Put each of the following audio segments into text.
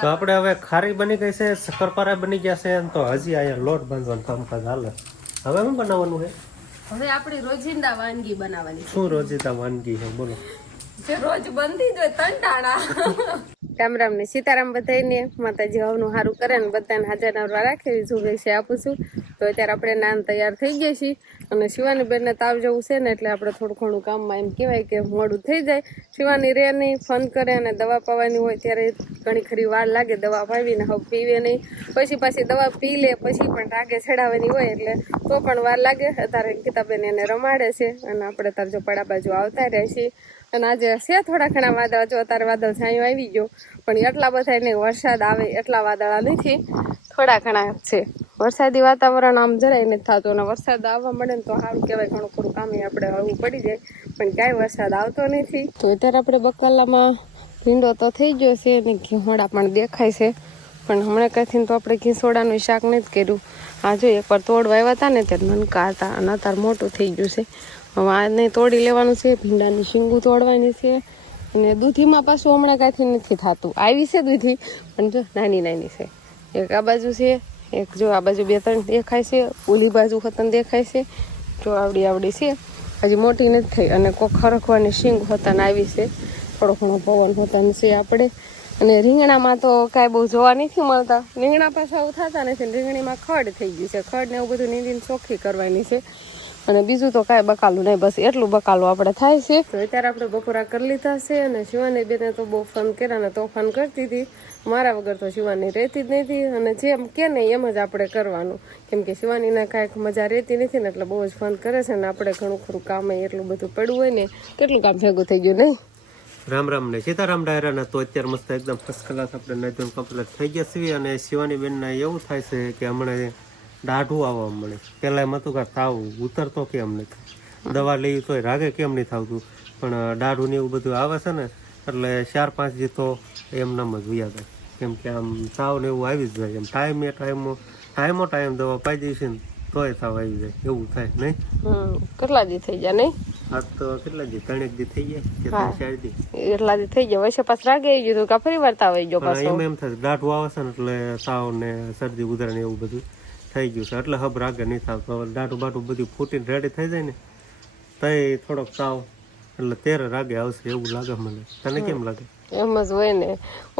તો આપણે હવે ખારી બની ગઈ છે, શક્કરપારા બની ગયા છે, તો હજી અહીંયા લોટ બાંધવાનું કામકાજ હાલે. હવે શું બનાવવાનું છે? હવે આપણી રોજિંદા વાનગી બનાવવાની છે. શું રોજિંદા વાનગી છે બોલો? જે રોજ બનતી જ હોય તંટાણા. રામ રામ ને સીતારામ બધાને, માતાજી હવનું સારું કરે ને બધાને હાજર નવરા રાખે એવી શુભેચ્છા આપું છું. તો અત્યારે આપણે નાન તૈયાર થઈ ગયા છીએ અને શિવાની બેનને તાવ જેવું છે ને એટલે આપણે થોડું ઘણું કામમાં એમ કહેવાય કે મોડું થઈ જાય. શિવાની રે નહીં, ફોન કરે અને દવા પાવાની હોય ત્યારે ઘણી ખરી વાર લાગે દવા પાવીને, હવે પીવે નહીં, પછી પાછી દવા પી લે પછી પણ રાગે ચડાવવાની હોય એટલે તો પણ વાર લાગે. અત્યારે ગીતાબેન એને રમાડે છે અને આપણે તાર જો પડા બાજુ આવતા રહે છીએ. અને આજે છે થોડા ઘણા વાદળા, જો અત્યારે વાદળ છાંયો આવી ગયો પણ એટલા બધા નહીં, વરસાદ આવે એટલા વાદળા નથી, થોડા ઘણા છે. વરસાદી વાતાવરણ આમ જરાય નથી થતું અને વરસાદ આવવા મળે ને તો સારું કહેવાય, ઘણું ખરું કામ આપણે હળવું પડી જાય પણ ક્યાંય વરસાદ આવતો નથી. તો અત્યારે આપણે બકાલામાં ભીંડો તો થઈ ગયો છે અને ઘીહોડા પણ દેખાય છે, પણ હમણાં કાંઈથી તો આપણે ઘીસોડાનું શાક નથી કર્યું. આ જો એકવાર તોડવા આવ્યા હતા ને ત્યારે નનકા હતા અને અત્યારે મોટું થઈ ગયું છે. હવે આને તોડી લેવાનું છે, ભીંડાની શીંગું તોડવાની છે અને દૂધીમાં પાછું હમણાં કાંઈથી નથી થતું. આવી છે દૂધી પણ જો નાની નાની છે. એક આ બાજુ છે, એક જો આ બાજુ 2-3 દેખાય છે, ઓલી બાજુ વતન દેખાય છે, જો આવડી આવડી છે, હજી મોટી નથી થઈ. અને કોઈ ખરખવાની શીંગ વતન આવી છે, થોડો ઘણો પવન વતન છે આપણે. અને રીંગણામાં તો કાંઈ બહુ જોવા નથી મળતા, રીંગણા પાછા આવું થતા નથી. રીંગણીમાં ખડ થઈ ગયું છે, ખડ ને એવું બધું નીંદીને ચોખ્ખી કરવાની છે અને બીજું તો કાંઈ બકાલું નહીં, બસ એટલું બકાલું આપણે થાય છે. તો અત્યારે આપણે બપોરા કરી લીધા છે અને શિવાની બેને તો બહુ ફોન કર્યા ને તોફાન કરતી હતી. મારા વગર તો શિવાની રહેતી જ નથી અને જેમ કે નહીં એમ જ આપણે કરવાનું, કેમ કે શિવાનીને કાંઈક મજા રહેતી નથી ને એટલે બહુ જ ફોન કરે છે ને આપણે ઘણું ખરું કામ એટલું બધું પડવું હોય ને, કેટલું કામ ભેગું થઈ ગયું નહીં. રામ રામ ને સીતારામ ડાયરાને. તો અત્યારે મસ્ત એકદમ ફર્સ્ટ ક્લાસ આપણે નાઈધોન કમ્પ્લીટ થઈ ગયા છીએ અને શિવાની બેનને એવું થાય છે કે હમણાં દાઢું આવવા મળે. પહેલાં એમ હતું કે તાવ ઉતરતો કેમ નથી, દવા લેવી તોય રાગે કેમ નહીં થતું, પણ દાઢું ને એવું બધું આવે છે ને એટલે 4-5 દી તો એમનામ જ વ્યા જાય, કેમ કે આમ તાવ ને એવું આવી જ જાય. એમ ટાઈમો દવા પાઈ દઈશું ને તોય તાવ આવી જાય એવું થાય નહીં. કેટલા દી થઈ ગયા નહીં? આ તો કેટલા દી, 3 દી થઈ ગયા કે 4 દી એટલા દી થઈ ગયા. વૈસે પાછું રાગે આવી ગયું કા ફરી વાર તાવ આવી ગયો પાછો? એમ થાય દાઢું આવે છે ને એટલે તાવ ને શરદી ઉધરા ને એવું બધું થઈ ગયું છે એટલે હબ રાગે નહીં થતું. હવે દાઢું બાઢું બધું ફૂટીને રેડી થઈ જાય ને તઈ થોડોક તાવ એટલે ત્યારે રાગે આવશે એવું લાગે મને. તને કેમ લાગે? એમ જ હોય ને.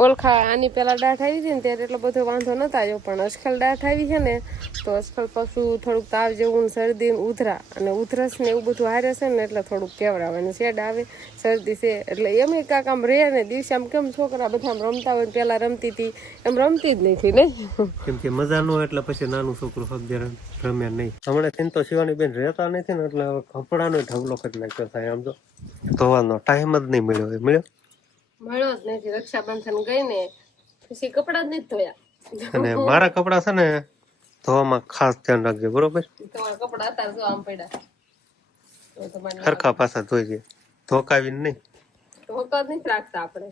ઓળખા આની પેલા દાઢ આવી હતી ને ત્યારે એટલો બધો વાંધો નતો આવ્યો, પણ અજકલ દાઢ આવી છે ને તો અજકલ પાછું થોડુંક તાવ જેવું શરદી ઉધરા અને ઉધરસ ને એવું બધું હારે છે ને એટલે થોડુંક કેવડાવે ને શેડ આવે, શરદી છે એટલે એમ કાંક આમ રહે ને દિવસે આમ કેમ છોકરા બધા આમ રમતા હોય પેલા રમતી હતી એમ રમતી જ નથી ને, કેમ કે મજા ન હોય એટલે પછી નાનું છોકરું હકદાર રમે નહીં. હમણાં થી તો શિવાની બેન રહેતા નથી ને એટલે હવે કપડાનો ઢગલો કરી નાખ્યો થાય. આમ તો ધોવાનો ટાઈમ જ નહીં મળ્યો જ નથી. રક્ષાબંધન ગઈ ને પછી કપડા જ નથી ધોયા અને મારા કપડા છે ને ધોવામાં ખાસ ધ્યાન રાખજો બરોબર. તમારા કપડા અત્યારે જો આમ પડ્યા હરખા પાછા ધોઈ ધોકાવીને નહીં. ધોકા નથી રાખતા આપણે.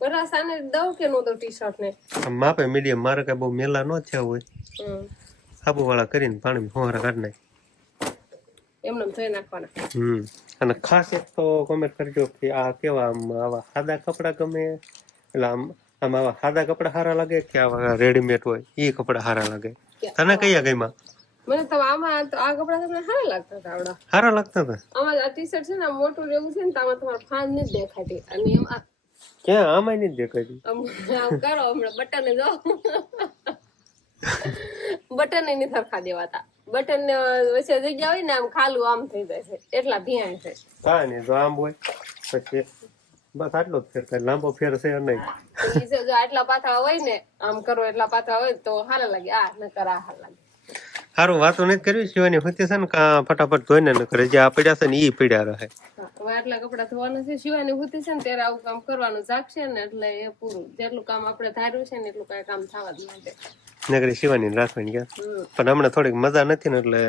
બરાબર સાને દઉં કે નો દઉં ટી-શર્ટ ને માપે મીડિયમ, મારે કઈ બહુ મેલા ન થયા હોય સાબુ વાળા કરીને પાણી હોરા કાઢ નાખ એમને ધોઈ નાખવાના. અને ખાસ એક તો કોમેન્ટ કરજો કે આ કેવા આમ આવા સાદા કપડા ગમે, એટલે આમ આવા સાદા કપડા સારા લાગે કે આવા રેડીમેડ હોય એ કપડા સારા લાગે? તને કયા ગમ્યા? મને તો આમાં આ કપડા તમને સારા લાગતા હતા. આવડા સારા લાગતા હતા. આમાં આ ટી-શર્ટ છે ને મોટું એવું છે ને તો આમાં તમારે ફાન નથી દેખાતી અને એમ ક્યાં આમાં નથી દેખાતી. આમ કરો હમણાં બટન જો બટન નહીં સરખા દેવાતા, બટન ને વચ્ચે જગ્યા હોય ને આમ ખાલું આમ થઈ જાય છે એટલા ભીયાય છે. કાંઈ નહીં, જો આમ હોય પછી બસ આટલો જ ફેર, કઈ લાંબો ફેર છે નહીં. જો આટલા પાતળા હોય ને આમ કરો એટલા પાતળા હોય તો સારા લાગે, આ નકર આ સારા લાગે. સારું વાતો નથી કરવી. શિવાની હોતી છે ને ફટાફટ ધોઈને ન કરે, જે આ પડ્યા છે ને એ પડ્યા રહે. હવે આટલા કપડા ધોવાના છે, શિવાની હોતી છે ને ત્યારે આવું કામ કરવાનું જાગશે ને એટલે એ પૂરું. જેટલું કામ આપણે ધાર્યું છે ને એટલું કઈ કામ થવા જ ના દે. નગરી શિવાની રાખવાની ગયા પણ હમણાં થોડીક મજા નથી ને એટલે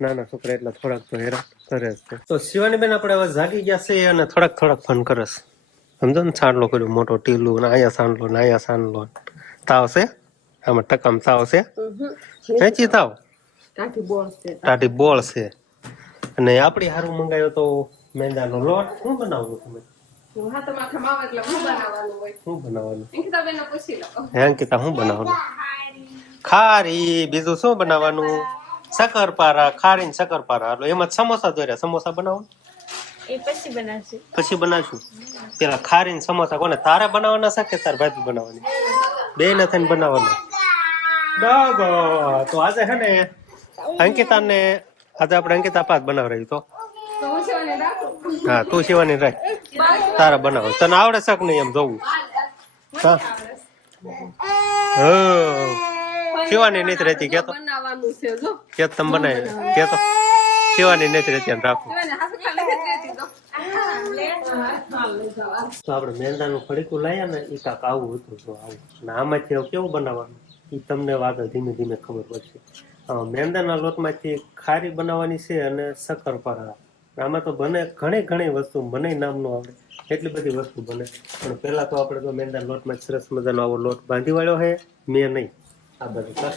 નાના છોકરા એટલે થોડાક તો હેરાન કરે છે. તો શિવાની બેન આપણે હવે જાગી ગયા છે અને થોડાક ફોન કરે છે. સમજો ને, સાંડલો કર્યો મોટો ટીલું ને અહીંયા સાંડલો ને અહીંયા સાંડલો. તાવ છે આમાં, ટકામ તાવ છે, ખેંચી તાવ ટાઢી બોળ છે. અને આપડી હારું મંગાવ્યો તો મેંદાનો લોટ. શું બનાવવું તમે? હા તો માખા માવા એટલે હું બનાવવાનું હોય શું બનાવવાનું? અંકિતા બેન પૂછી લો. હે અંકિતા, શું બનાવવાનું? ખારી. બીજું શું બનાવવાનું? શક્કરપારા. ખારી ને શક્કરપારા. એટલે એમાં જ સમોસા દોર્યા. સમોસા બનાવો એ પછી બનાવશે. પછી બનાવશું. પેલા ખારી ને સમોસા કોને તારે બનાવવાના છે કે તાર ભાભી બનાવવાની? બે ને થઈને બનાવવાના. તો આજે છે ને અંકિતા ને આજે આપણે અંકિતા પાસ બનાવરાવી તો તો હું શિવાની રાખું. હા તું શિવાની રાખ. તારા બનાવો તને આવડે શક નહીં એમ જોવું. હા શિવાની નથી રહેતી કેતો બનાવવાનું છે જો. કે તમે બનાવી કેતો શિવાની નથી રહેતી એમ રાખું. શિવાની હાસુકલા નથી રહેતી તો. તો આપણે મેંદાનું ફડીકું લાયા ને એ કાંક આવું હતું. તો આવું ને આમાંથી હવે કેવું બનાવવાનું એ તમને આગળ ધીમે ધીમે ખબર પડશે. મેંદાના લોટમાંથી ખારી બનાવવાની છે અને શક્કરપારા. આમાં તો બને ઘણી વસ્તુ મને નામ ન આવડે એટલી બધી વસ્તુ બને. પણ પહેલા તો આપણે તો મેંદાના લોટમાં સરસ મજાનો આવો લોટ બાંધી વાળ્યો છે. મેં નહીં આ બધું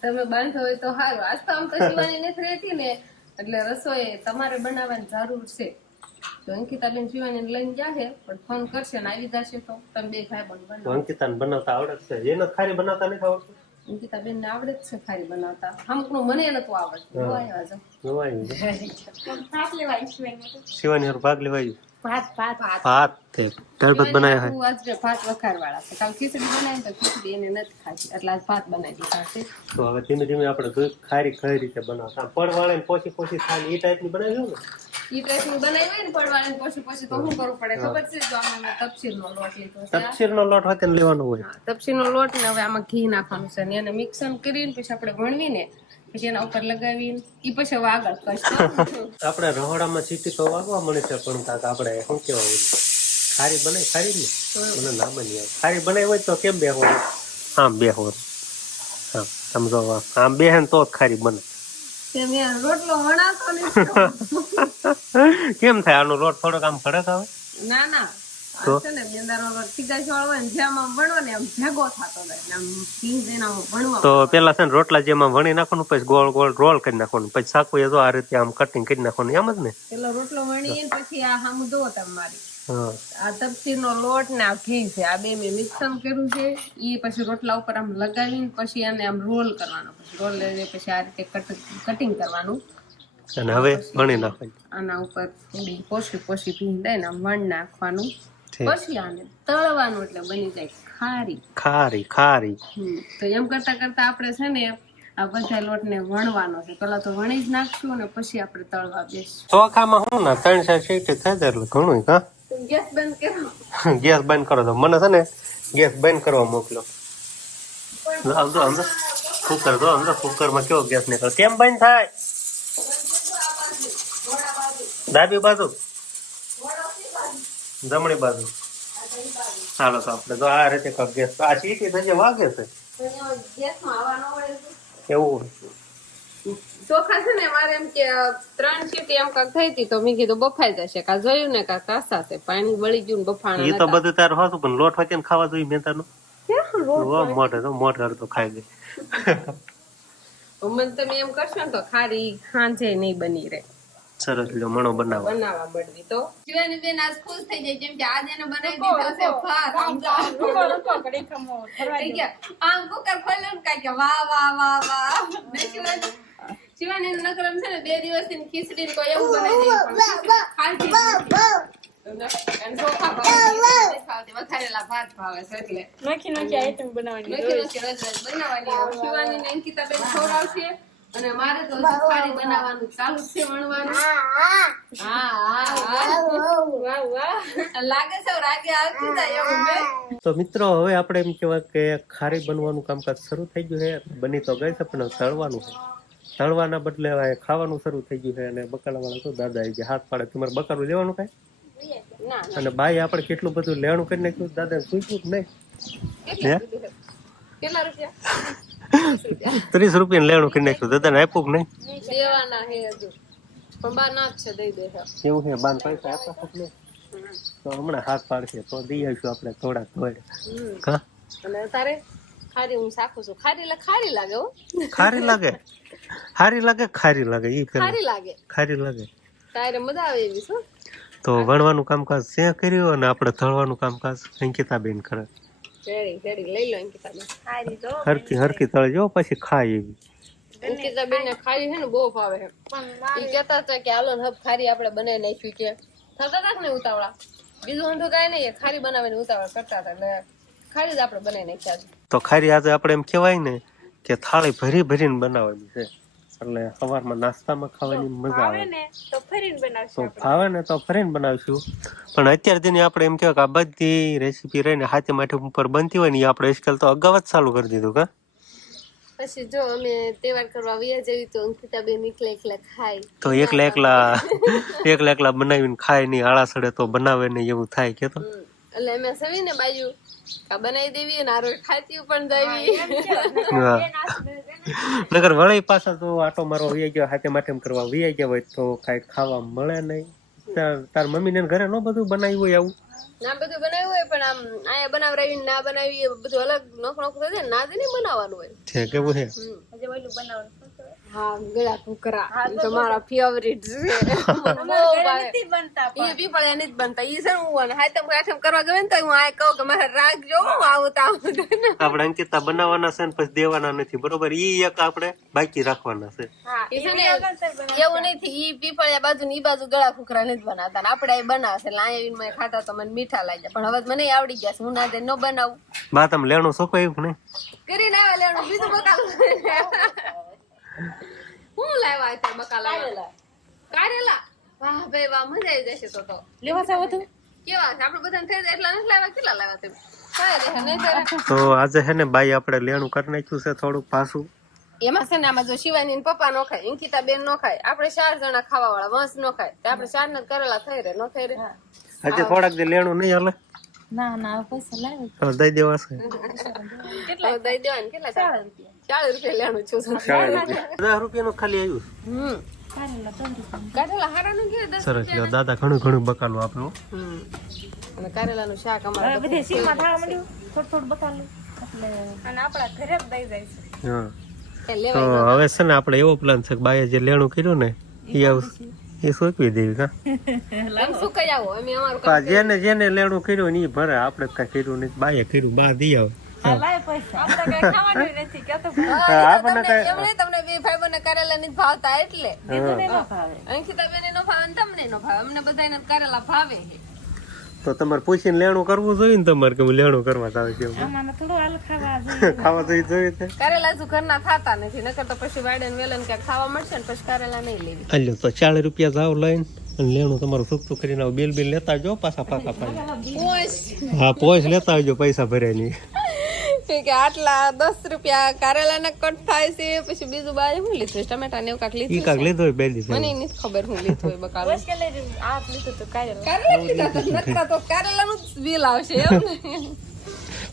તમે બાંધો હોય તો સારું. આજ તો આમ તો શિવાની નથી રહેતી ને એટલે રસોઈ તમારે બનાવવાની જરૂર છે. તો અંકિતાબેન શિવાની લઈને જાશે પણ ફોન કરશે ને આવી જશે તો તમે બે ભાઈ બંધ બનાવો. અંકિતાને બનાવતા આવડે છે. એને ખારી બનાવતા નથી આવડતું. અંકિતાબેન ને આવડે જ છે ખારી બનાવતા. હમકનું મને નતું આવડતું. શિવાની હારું ભાગ લેવાય. ભાત ભાત દાળ ભાત બનાવ્યા હોય. આજે ભાત વખારવાળા છે. કાલ ખીચડી બનાવી તો ખીચડી એને નથી ખાધી એટલે આજ ભાત બનાવી દીધા છે. તો હવે ધીમે ધીમે આપણે જોઈ ખારી કઈ રીતે બનાવતા. પડવાળે ને પોછી થાય એ ટાઈપની બનાવી ને ઈ ટાઈપની બનાવી હોય ને પડવાળી પછી તો શું કરવું પડે ખબર છે? જો આમાં તપસીરનો લોટ લીધો છે. તપસીરનો લોટ હોય તેને લેવાનો હોય. તપસીરનો લોટ ને હવે આમાં ઘી નાખવાનું છે ને એને મિક્સન કરીને પછી આપણે વણવીને પછી એના ઉપર લગાવીને ઈ પછી હવે આગળ કરશું. આપણે રહોડામાં સીટી તો વાગવા મળે છે પણ કાક આપણે શું કેવા ખારી બનાવી ખારી ને મને નામ નહીં આવે. ખારી બનાવી હોય તો કેમ બેહો આમ બેહો હા સમજો આમ બેહે ને તો જ ખારી બને. રોટલો વણાતો કેમ થાય આનો લોટ થોડોક આમ કડક આવે? ના તો છે ને મેંદાનો લોટ સીધા છોડ હોય ને જેમ આમ વણો ને આમ ભેગો થતો જાય આમ પીસ એના વણવા. તો પેલા છે ને રોટલા જેમાં વણી નાખવાનું પછી ગોળ ગોળ રોલ કરી નાખવાનું પછી સાકુ એ જો આ રીતે આમ કટિંગ કરી નાખવાનું એમ જ ને? પેલો રોટલો વણીએ પછી આ સામું દો તમારી હા આ તપસીરનો લોટ ને આ ઘી છે આ બે મેં મિક્સન કર્યું છે. એ પછી રોટલા ઉપર આમ લગાવીને પછી એને આમ રોલ કરવાનો. પછી રોલ લઈને પછી આ રીતે કટિંગ કરવાનું અને હવે વણી નાખવાનું. આના ઉપર થોડી પોછી ભીંગ દઈને આમ વણ નાખવાનું. પછી આને તળવાનું એટલે બની જાય ખારી. તો એમ કરતા આપણે છે ને આ બધા લોટ ને વણવાનો છે. પેલા તો વણી જ નાખશું ને પછી આપણે તળવા બેસશું. ચોખામાં શું ના 3-4 સીટી થાય એટલે ઘણું કા ગેસ બંધ કરો. ગેસ બંધ કરો તો મને છે ને ગેસ બંધ કરવા મોકલો. કુકર જો અંદર કુકરમાં કેવો ગેસ નીકળે. કેમ બંધ થાય? ડાબી બાજુ જમણી બાજુ. ચાલો તો આપણે તો આ રીતે ગેસ આ સીટી થઈ વાગે છે એવું. ચોખા છે ને મારે એમ કે 3 સીટી એમ કાક થઈ હતી તો મેં કીધું બફાઈ જશે. કા જોયું ને કા કાસા છે પાણી બળી ગયું બફાણા. એ તો બધું તાર હોતું પણ લોટ હોય ને ખાવા જોઈએ મેંદાનો. મોઢે તો ખાઈ ગઈ. મને તમે એમ કરશો ને તો ખારી ખાંજે નહીં બની રહે. સરસ લ્યો મણો બનાવવા મળવી તો શિવાની બેન આજ ખુશ થઈ જાય કેમ કે આજ એને બનાવી દીધો છે ભાત. આમ કુકર ખોલ્યો ને કાંઈ કે વાહ શિવાની નકરમ છે ને 2 દિવસથી ખીચડી ને કોઈ એવું બનાવી દે વખારેલા ભાત ભાવે છે એટલે નોખી આઈટમ બનાવવાની શિવાની ને અંકિતાબેન ખવડાવશે. અને મારે તો ખારી બનાવવાનું ચાલુ છે વણવાનું. લાગે છે રાગે આવતી જાય એવું. તો મિત્રો હવે આપણે એમ કહેવાય કે ખારી બનવાનું કામકાજ શરૂ થઈ ગયું છે. બની તો ગઈ છે પણ તળવાનું છે. તળવાના બદલે ખાવાનું શરૂ થઈ ગયું છે. અને બકાલા વાળા તો દાદા આવી ગયા હાથ પાડે તમારે બકાલું લેવાનું કઈ. અને બાઈ આપણે કેટલું બધું લેવાનું કરી નાખ્યું દાદા પૂછ્યું નહીં. કેટલા રૂપિયા? 30 રૂપિયા લેવાનું કરી નાખ્યું. દાદા ને આપ્યું કે નહીં? દેવાના હે હજુ પણ બા ના છે દઈ દે એવું છે. બાન પૈસા આપ્યા છે તો હમણાં હાથ પાડશે તો દઈ આવીશું આપણે થોડાક થોડે. અને તારે ખારી હું શાખું છું. ખારી લાગે હો. ખારી લાગે ઈ ખારી લાગે ખારી લાગે. તારે મજા આવે એવી શું? તો વણવાનું કામકાજ છે કર્યું અને આપણે થળવાનું કામકાજ અંકિતાબેન કરે. રેડી લઈ લો અંકિતાબેન. હરકી તળજો પછી ખાય એવી. અંકિતાબેન ને ખારી છે ને બહુ ભાવે છે. ઈ કહેતા હતા કે હાલો ને હબ ખારી આપણે બનાવી નાખ્યું કે થતા હતા ને ઉતાવળા. બીજું ઊંધું કાંઈ નહીં, ખારી બનાવીને ઉતાવળ કરતા હતા એટલે ખારી જ આપણે બનાવી નાખ્યા છે. તો ખારી આજે આપણે એમ કહેવાય ને કે થાળી ભરીને બનાવવાની છે, એટલે સવારમાં નાસ્તામાં ખાવાની મજા આવે ને તો ફાવે ને તો ફરીને બનાવીશું. પણ અત્યાર દિને આપણે એમ કહેવાય કે આ બધી રેસીપી રહીને હાથે માથે ઉપર બનતી હોય ને એ આપણે આજકાલ તો અગાઉ જ ચાલુ કરી દીધું. કા પછી જો અમે તહેવાર કરવા વ્યા જવી તો અંકિતાબેન એકલા ખાય તો એકલા બનાવીને ખાય નહીં, આળા સડે તો બનાવે ને એવું થાય કે તો એટલે અમે સવી ને બાજુ બનાવી દેવી ને આરો ખાતી પણ દેવી. નગર વળી પાછા તો આટો મારવા વી ગયો હાથે માથે કરવા વી ગયા હોય તો કઈ ખાવા મળે નહીં. તાર મમ્મી ને ઘરે નો બધું બનાવ્યું હોય આવું? ના બધું બનાવ્યું હોય પણ આમ આયા બનાવરાવી ના બનાવી બધું અલગ નોખ થશે ના દે નહીં બનાવવાનું હોય છે. કેવું છે? હા ગળા કુકરા તો મારા ફેવરિટ છે. ઈ બી પણ એને જ બનતા ઈ છે હું હાથમ કાઠમ કરવા ગમે ને તો હું આ કહું કે મારે રાખજો હું આવું તો આપણે અંકિતા બનાવવાના છે ને પછી દેવાના નથી, બરોબર? ઈ એક આપણે બાકી રાખવાના છે. એવું નથી, ઈ પીપળિયા બાજુ ને ઈ બાજુ ગળા કુકરા નથી બનાવતા, આપડે એ બનાવશે એટલે અહીંયા મેં ખાતા તો મને મીઠા લાગ્યા પણ હવે મને આવડી ગયા છે, હું ના દે નો બનાવું. બા તમે લેણું શોખો એવું નહીં કરીને આવે લેણું બીજું બકાલું હું લાવ્યા હતા બકાલા કારેલા. વાહ ભાઈ વાહ, મજા આવી જશે તો લેવા જાવ તો કેવા છે આપણે બધાને થઈ જાય એટલા નથી લાવ્યા, કેટલા લાવ્યા તમે? તો આજે છે ને બાઈ આપણે લેણું કરી નાખ્યું છે થોડુંક પાછું. એમાં છે ને આમાં જો શિવાની ને પપ્પા નો ખાય, અંકિતા બેન નો ખાય, આપણે 4 જણા ખાવા વાળા, વંશ નો ખાય, આપણે 4 ને કરેલા થઈ રહે નો થઈ રહે. હજી થોડાક દે લેણું નહીં હાલે? ના પૈસા લાવે તો દઈ દેવા છે. કેટલા દઈ દેવા ને? કેટલા? 40 રૂપિયા લેણું છું. 10 રૂપિયાનું ખાલી આવ્યું. કારેલા હારા નું કે 10 સરસ લ્યો, દાદા ઘણું બકાલું આપ્યું. અને કારેલાનું શાક અમારે બધે સીમા થવા મળ્યું થોડું બકાલું એટલે અને આપણા ઘરે જ દઈ જાય છે. હા તો હવે છે ને આપણે એવો પ્લાન છે કે બાઈએ જે લેણું કર્યું ને એ સોંપી દેવી. કા શું કઈ આવો અમે અમારું જેને લેણું કર્યું ને એ ભરે, આપણે કઈ કર્યું નહીં, બાઈએ કર્યું બા દી આવે. તમને બે ભાઈ બંને કારેલા નથી ભાવતા એટલે અંકિતાબેન નો ભાવે ને તમને નો ભાવે, અમને બધાને કારેલા ભાવે છે. તો તમારે પૂછીને લેણું કરવું જોઈએ ને તમારે કે લેણું કરવા આવે છે ખાવા જોઈએ છે. કારેલા જો ઘરના થાતા નથી, નકર તો પછી વાડે વેલન ક્યાંક ખાવા મળશે ને પછી કારેલા નહીં લેવી. હાલો તો 40 રૂપિયા જાવ લઈને અને લેણું તમારું સુપતું કરીને આવો, બિલ લેતા આવજો પાછા પાછા. હા પોશ લેતા આવજો પૈસા ભર્યા કે આટલા 10 રૂપિયા કારેલા ના કટ થાય છે, પછી બીજું બાજુ શું લીધું? ટમેટા ને એવું કાક લીધું? કાક લીધું હોય બે દિવસ, મને નથી ખબર હું લીધું હોય બકાલો. કારેલા લીધા તો કારેલાનું જ બિલ આવશે એમ ને.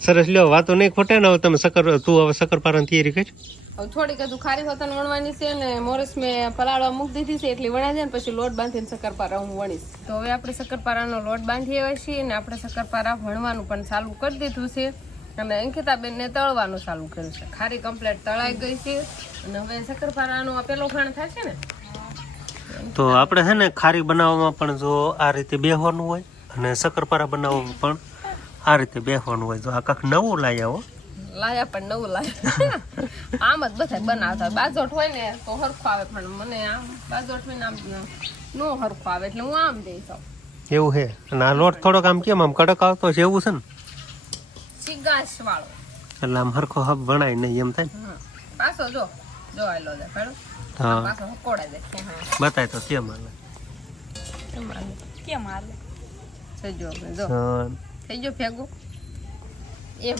સરસ લ્યો, વાતો નહીં ખોટે ને. હવે તમે તું હવે શક્કરપારાની તૈયારી કરી? હવે થોડીક હજુ ખારી હોતન વણવાની છે ને મોરસ મેં પલાળવા મૂકી દીધી છે એટલી વણા જાય ને પછી લોટ બાંધીને શક્કરપારા હું વણીશ. તો હવે આપણે શક્કરપારાનો લોટ બાંધી આવ્યા છીએ ને આપણે શક્કરપારા વણવાનું પણ ચાલુ કરી દીધું છે અને અંકિતાબેન ને તળવાનું ચાલુ કર્યું છે. ખારી કમ્પ્લીટ તળાઈ ગઈ છે અને હવે શક્કરપારાનો પેલો ખાણ થશે ને. તો આપણે છે ને ખારી બનાવવામાં પણ જો આ રીતે બેહવાનું હોય અને શક્કરપારા બનાવવામાં પણ આ રીતે બેહવાનું હોય. જો આ કાંક નવું લાયા પણ નવું લાયા આમ જ બધા બનાવતા. બાજોટ હોય ને તો હરખું આવે પણ મને આમ બાજોટ હોય ને આમ નો હરખું આવે એટલે હું આમ દઈશ એવું છે. અને આ લોટ થોડોક આમ કેમ આમ કડક આવતો છે એવું છે ને? ચીગાશ વાળો એટલે આમ હરખો હબ વણાય નહીં એમ થાય. પાછો જો આયલો દે ખડો. હા પાછો હકોડા દે. બતાય તો કેમ હાલે જો થઈ ગયો ભેગું એમ.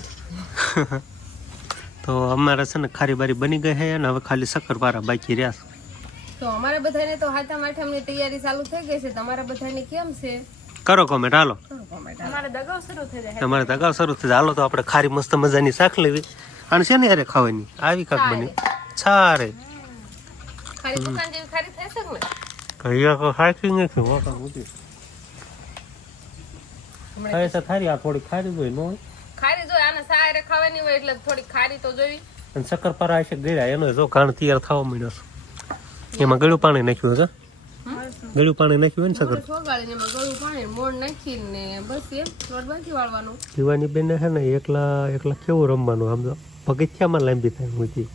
તો અમારે છે ને ખારી બારી બની ગઈ છે અને હવે ખાલી શક્કરપારા બાકી રહ્યા છે. તો અમારે બધાને તો હાથમ આઠમની તૈયારી ચાલુ થઈ ગઈ છે. તમારા બધાને કેમ છે? કરો કોમેન્ટ. હાલો અમારે દગાવ શરૂ થઈ જાય. તમારે દગાવ શરૂ થઈ જાય. હાલો તો આપણે ખારી મસ્ત મજાની શાક લેવી અને છે ને યાર ખાવાની આવી કાક બની છારે ખારી દુકાન જેવી ખારી થાય છે ને કઈ કો ખાઈ નથી વાકા ઉતી ખાય છે ખારી. આ થોડી ખારી હોય નો ખારી જો આને સારે ખાવાની હોય એટલે થોડી ખારી તો જોઈ. અને શક્કરપારા છે ગળ્યા એનો જો ઘાણ તૈયાર થવા માંડ્યો છે. એમાં ગળ્યું પાણી નાખ્યું છે ગળ્યું પાણી નાખ્યું હોય ને સકર છોગાડીને એમાં ગળું પાણી મોણ નાખીને બસ એમ લોટ બાંધી વાળવાનો. શિવાની બેન છે ને એકલા કેવું રમવાનું આમ તો પગથિયામાં લાંબી થાય મૂકી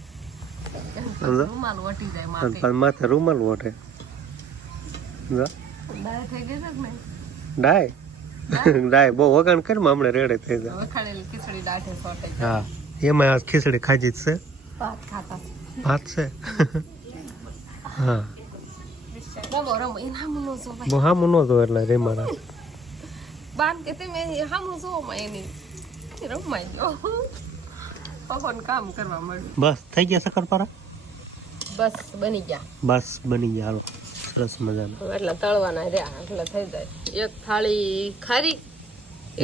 રૂમાલ વટી જાય માથે. પણ માથે રૂમાલ વટે દાળ થઈ ગઈ છે કે નહીં? ડાય બહુ વગાણ કરી હમણાં રેડે થઈ જાય. વખાણેલી ખીચડી દાઢે સોટે હા એમાં આ ખીચડી ખાજી જ છે ભાત ખાતા ભાત છે હા રમો રમો એને હામું નો જોવાય. બહુ હામું ન જો એટલે રેમાના બાન કે તમે હામું જોવામાં એની રમાઈ ગયો પવન કામ કરવા મળ્યું. બસ થઈ ગયા શક્કરપારા બસ બની ગયા. બસ બની ગયા હાલો સરસ મજાના એટલે તળવાના રહ્યા એટલે થઈ જાય. એક થાળી ખારી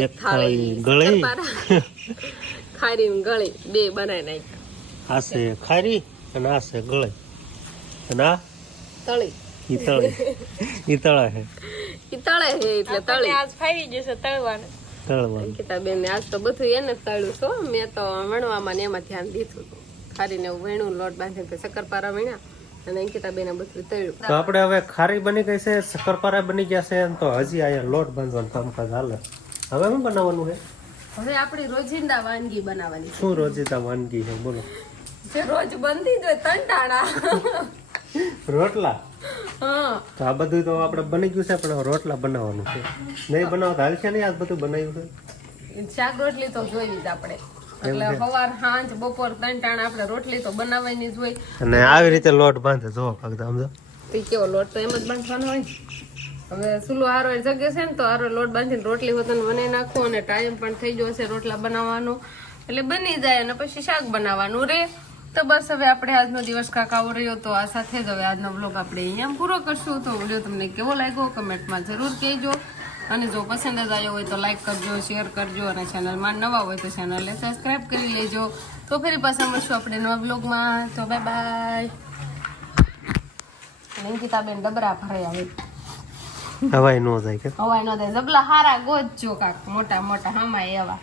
એક થાળી ગળી શક્કરપારા. ખારી ને ગળી બે બનાવી નાખ્યા. આ છે ખારી અને આ છે ગળી અને આ તળી ઈ તળે ઈ તળા છે ઈ તળે છે એટલે તળી. આજ ફાવી જશે તળવાનું. તળવાનું અંકિતાબેન ને આજ તો બધું એને જ તળ્યું તો મેં તો વણવામાં ને એમાં ધ્યાન દીધું હતું. ખારીને એવું વણ્યું લોટ બાંધીને શક્કરપારા વણ્યા અને અંકિતાબેને બધું તળ્યું. તો આપણે હવે ખારી બની ગઈ છે શક્કરપારા બની ગયા છે એમ તો હજી અહીંયા લોટ બાંધવાનું કામકાજ હાલે. હવે શું બનાવવાનું છે? હવે આપણી રોજિંદા વાનગી બનાવવાની શું રોજિંદા વાનગી છે બોલો? છે રોજ બનતી જ હોય તંટાણા. રોટલા. હા તો આ બધું તો આપણે બની ગયું છે પણ હવે રોટલા બનાવવાનું છે. નહીં બનાવતા હાલશે નહીં? આ બધું બનાવ્યું છે. શાક રોટલી તો જોઈ જ આપણે એટલે સવાર સાંજ બપોર તંટાણા આપણે રોટલી તો બનાવવાની જ હોય. અને આવી રીતે લોટ બાંધે જો કાગદા સમજો. એ કેવો લોટ તો એમ જ બાંધવાનો હોય. હવે સુલો હારો જગ્યા છે ને તો હારો લોટ બાંધીને રોટલી હોતને બનાવી નાખો અને ટાઈમ પણ થઈ ગયો છે રોટલા બનાવવાનો એટલે બની જાય અને પછી શાક બનાવવાનું રે. તો બસ હવે આપણે આજનો દિવસ કાંક આવો રહ્યો તો આ સાથે જ હવે આજનો વ્લોગ આપણે અહીંયા પૂરો કરશું. તો વિડીયો તમને કેવો લાગ્યો કમેન્ટમાં જરૂર કહેજો અને જો પસંદ જ આવ્યો હોય તો લાઈક કરજો, શેર કરજો અને ચેનલમાં નવા હોય તો ચેનલને સબસ્ક્રાઈબ કરી લેજો. તો ફરી પાછા મળશું આપણે નવા વ્લોગમાં. તો બાય બાય. અંકિતાબેન ડબરા ભરાઈ આવે હવાય ન જાય કે હવાય નો થાય જબલા હારા ગોતજો કાક મોટા મોટા હામાં એવા